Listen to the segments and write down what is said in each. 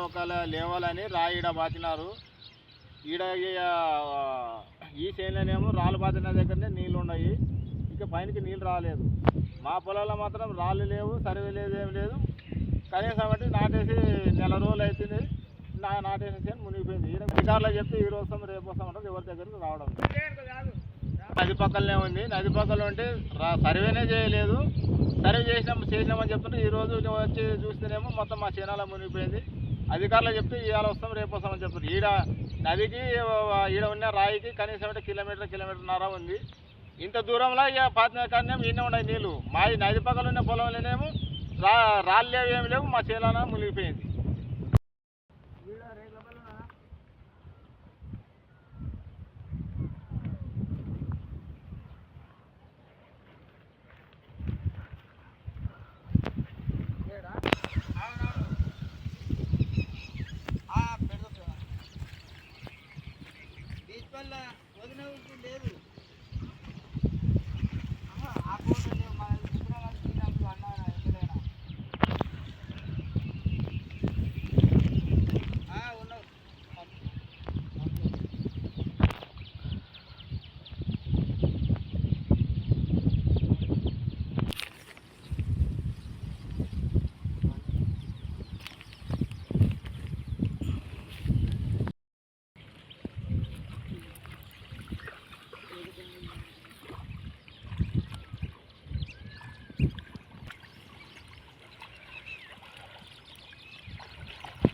వందల లేవాలని రాయి ఈడ బాతినారు ఈడ ఈ- ఈ చేనులోనేమో రాళ్ళు బాతిన దగ్గరనే నీళ్ళు ఉన్నాయి. ఇంకా పైనకి నీళ్ళు రాలేదు. మా పొలాల్లో మాత్రం రాళ్ళు లేవు సరివి లేదు ఏం లేదు. కనీసం అంటే నాటేసి నెల రోజులు అవుతుంది నా నాటేసిన చేను మునిగిపోయింది. ఈయన అధికారులు చెప్తే ఈ రోజు వస్తాం రేపు వస్తాం అంటే ఎవరి దగ్గరికి రావడం నది పక్కలనే ఉంది. నది పక్కన ఉంటే రా- సర్వేనే చేయలేదు. సర్వే చేసినాం చేసినామని చెప్తుంటే ఈ రోజు వచ్చి చూస్తేనేమో మొత్తం మా చీనాల మునిగిపోయింది. అధికారులు చెప్తే ఇవాళ వస్తాం రేపు వస్తామని చెప్తారు ఈడ నదికి ఈడ ఉన్న రాయికి కనీసం అంటే కిలోమీటర్ కిలోమీటర్న్నర ఉంది. ఇంత దూరంలో ఇక పాతిన కానీ ఈయన ఉన్నాయి నీళ్ళు మా నది పక్కన ఉన్న పొలంలోనేమో రా రాళ్ళు లేవు ఏమి లేవు మా చీలాన మునిగిపోయింది.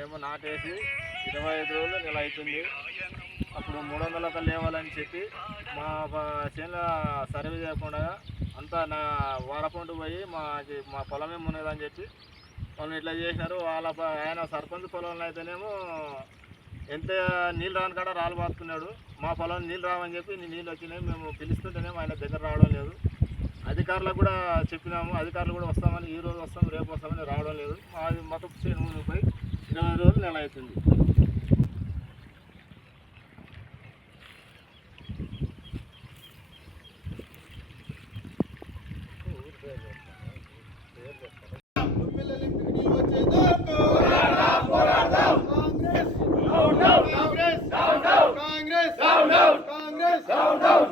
ఏమో నాటేసి ఇరవై ఐదు రోజులు నెల అవుతుంది. అప్పుడు మూడు వందలకు లేవాలని చెప్పి మా చేనుల సర్వే చేయకుండా అంతా నా వారపండు పోయి మా మా పొలమే మునేదని చెప్పి వాళ్ళు ఇట్లా చేసినారు. వాళ్ళ ఆయన సర్పంచ్ పొలంలో అయితేనేమో ఎంత నీళ్ళు రాని కాడ రాళ్ళు పాతుకున్నాడు. మా పొలం నీళ్ళు రావని చెప్పి నీళ్ళు వచ్చినాయి. మేము పిలుస్తుంటేనేమో ఆయన దగ్గర రావడం లేదు. అధికారులకు కూడా చెప్పినాము. అధికారులు కూడా వస్తామని ఈ రోజు వస్తాం రేపు వస్తామని రావడం లేదు. మాది మొత్తం చేను మునిగిపోయి ఇరవై రోజులు నెల అవుతుంది కాంగ్రెస్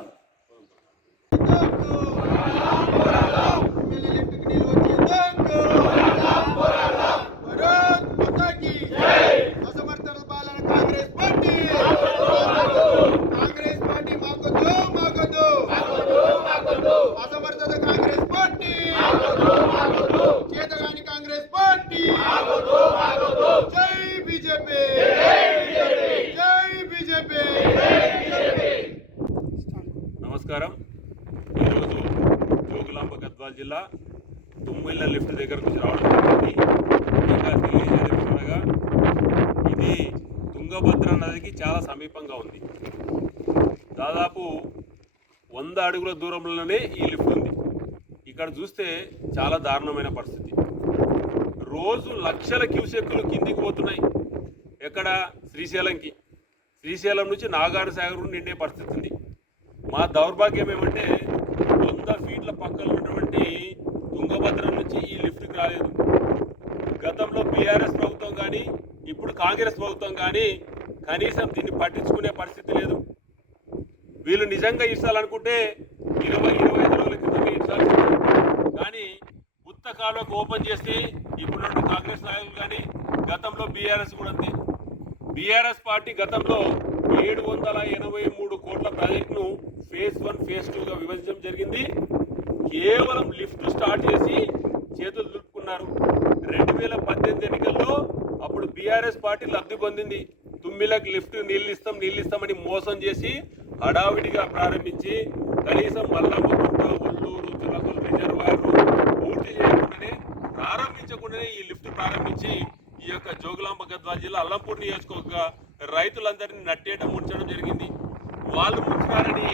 పార్టీ! కాంగ్రెస్ పార్టీ మాకొద్దు మాకొద్దు! అసమర్థత కాంగ్రెస్ పార్టీ! చేతగాని కాంగ్రెస్ పార్టీ! జై బీజేపీ! జై బీజేపీ! నమస్కారం. ఈరోజు జోగులాంబ గద్వాల్ జిల్లా తుమ్మిళ్ళ లిఫ్ట్ దగ్గరకు రావడం జరిగింది. ఇంకా తెలియజేయగా ఇది తుంగభద్ర నదికి చాలా సమీపంగా ఉంది. దాదాపు వంద అడుగుల దూరంలోనే ఈ లిఫ్ట్ ఉంది. ఇక్కడ చూస్తే చాలా దారుణమైన పరిస్థితి. రోజు లక్షల క్యూసెక్కులు కిందికి పోతున్నాయి. ఎక్కడ? శ్రీశైలంకి. శ్రీశైలం నుంచి నాగార్జున సాగర్ నిండే పరిస్థితి ఉంది. మా దౌర్భాగ్యం ఏమంటే వంద ఫీట్ల పక్కన ఉన్నటువంటి తుంగభద్ర నుంచి ఈ లిఫ్ట్కి రాలేదు. గతంలో బీఆర్ఎస్ ప్రభుత్వం కానీ ఇప్పుడు కాంగ్రెస్ ప్రభుత్వం కానీ కనీసం దీన్ని పట్టించుకునే పరిస్థితి లేదు. వీళ్ళు నిజంగా ఇస్తాలనుకుంటే ఇరవై ఇరవై ఐదు రోజుల క్రితమే ఇచ్చాల్సి కానీ ఉత్త ఓపెన్ చేసి ఇప్పుడు కాంగ్రెస్ నాయకులు కానీ గతంలో బీఆర్ఎస్ కూడా అంతే. బీఆర్ఎస్ పార్టీ గతంలో ఏడు వందల ఎనభై మూడు కోట్ల ప్రాజెక్టును ఫేజ్ వన్ ఫేజ్ టూగా విభజించడం జరిగింది. కేవలం లిఫ్ట్ స్టార్ట్ చేసి చేతులు దులుపుకున్నారు రెండు వేల పద్దెనిమిది ఎన్నికల్లో అప్పుడు బీఆర్ఎస్ పార్టీ లబ్ధి పొందింది. తుమ్మిలకు లిఫ్ట్ నీళ్ళు ఇస్తాం నీళ్ళు ఇస్తామని మోసం చేసి హడావిడిగా ప్రారంభించి కనీసం మల్లమ్మకుంట ఒల్లూరు చిలకలు రిజర్వాయర్లు పూర్తి చేయకుండానే ప్రారంభించకుండానే ఈ లిఫ్ట్ ప్రారంభించి ఈ యొక్క జోగులాంబ గద్వాల జిల్లా అల్లంపూర్ నియోజకవర్గ రైతులందరినీ నట్టేయడం ముంచడం జరిగింది. వాళ్ళు ముంచుతారని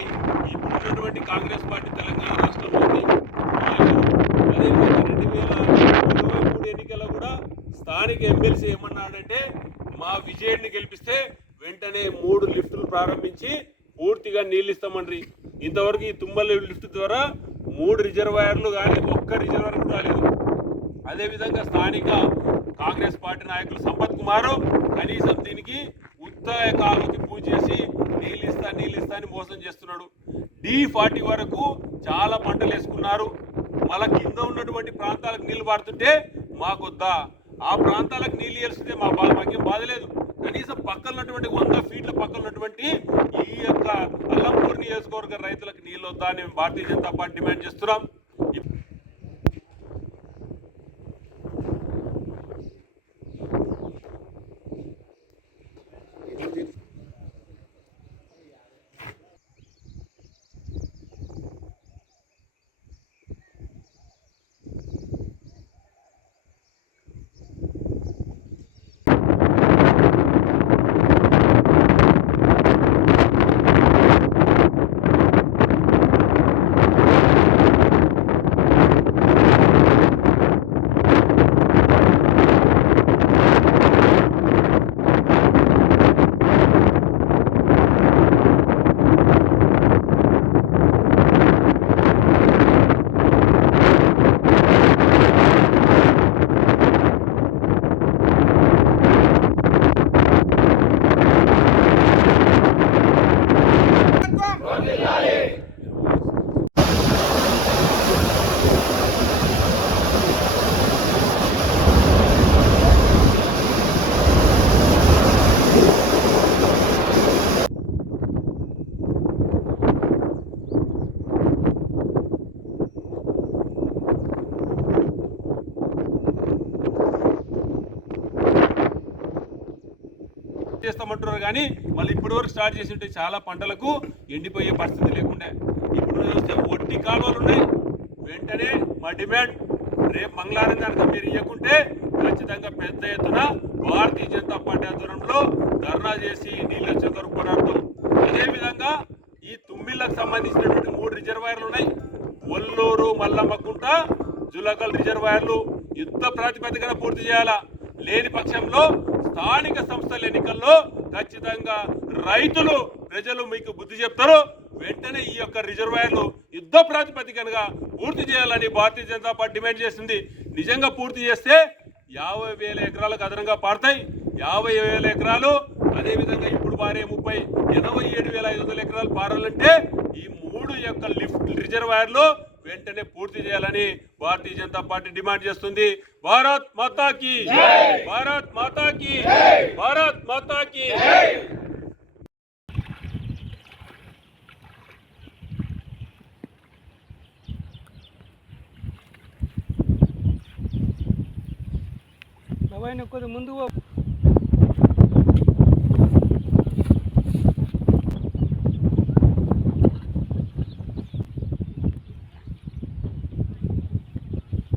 ఇప్పుడు ఉన్నటువంటి కాంగ్రెస్ పార్టీ తెలంగాణ రాష్ట్రంలో అదేవిధంగా రెండు వేల ఇరవై మూడు ఎన్నికల్లో కూడా స్థానిక ఎమ్మెల్సీ ఏమన్నాడంటే మా విజయాన్ని గెలిపిస్తే వెంటనే మూడు లిఫ్టులు ప్రారంభించి పూర్తిగా నీళ్ళు ఇస్తామండ్రి ఇంతవరకు ఈ తుమ్మల లిఫ్ట్ ద్వారా మూడు రిజర్వాయర్లు కానీ ఒక్క రిజర్వాయర్ కూడా రాలేదు. అదేవిధంగా స్థానిక కాంగ్రెస్ పార్టీ నాయకులు సంపత్ కుమారు కనీసం దీనికి ఉత్తాయ కాలుకి పూజ చేసి నీళ్ళు ఇస్తా నీళ్ళు ఇస్తా అని మోసం చేస్తున్నాడు. డి ఫార్టీ వరకు చాలా పంటలు వేసుకున్నారు. మళ్ళా కింద ఉన్నటువంటి ప్రాంతాలకు నీళ్ళు పడుతుంటే మాకొద్దా? ఆ ప్రాంతాలకు నీళ్ళు ఏరిస్తే మా బాధ మాకేం బాధ లేదు. కనీసం పక్కన ఉన్నటువంటి వంద ఫీట్ల పక్కన ఉన్నటువంటి ఈ యొక్క అల్లంపూర్ నియోజకవర్గ రైతులకు నీళ్ళు వద్దా అని భారతీయ జనతా పార్టీ డిమాండ్ చేస్తున్నాం. చేస్తామంటున్నారు కానీ మళ్ళీ ఇప్పటి వరకు స్టార్ట్ చేసి ఉంటే చాలా పంటలకు ఎండిపోయే పరిస్థితి లేకుండా. ఇప్పుడు చూస్తే ఒట్టి కాలువలు ఉన్నాయి. వెంటనే మా డిమాండ్ రేపు మంగళవారం కనుక మీరు ఇవ్వకుంటే ఖచ్చితంగా పెద్ద ఎత్తున భారతీయ జనతా పార్టీ ఆధ్వర్యంలో ధర్నా చేసి నీళ్ళు వచ్చేంత వరకు పోరాడతాం అదేవిధంగా ఈ తుమ్మిళ్ళకు సంబంధించినటువంటి మూడు రిజర్వాయర్లు ఉన్నాయి. ఒల్లూరు మల్లమ్మకుంట జులకల్ రిజర్వాయర్లు యుద్ధ ప్రాతిపదికన పూర్తి చేయాలా? లేని పక్షంలో స్థానిక సంస్థల ఎన్నికల్లో ఖచ్చితంగా రైతులు ప్రజలు మీకు బుద్ధి చెప్తారు. వెంటనే ఈ యొక్క రిజర్వాయర్లు యుద్ధ ప్రాతిపదికనగా పూర్తి చేయాలని భారతీయ జనతా పార్టీ డిమాండ్ చేసింది. నిజంగా పూర్తి చేస్తే యాభై వేల ఎకరాలకు అదనంగా పారుతాయి. యాభై వేల ఎకరాలు అదేవిధంగా ఇప్పుడు పారే ముప్పై ఎనభై ఏడు వేల ఐదు వందల ఎకరాలు పారాలంటే ఈ మూడు యొక్క లిఫ్ట్ రిజర్వాయర్లు వెంటనే పూర్తి చేయాలని భారతీయ జనతా పార్టీ డిమాండ్ చేస్తుంది. భారత్ మాతాకి భారత్ మాతాకి భారత్ మాతాకి బాబాయ్ ముందు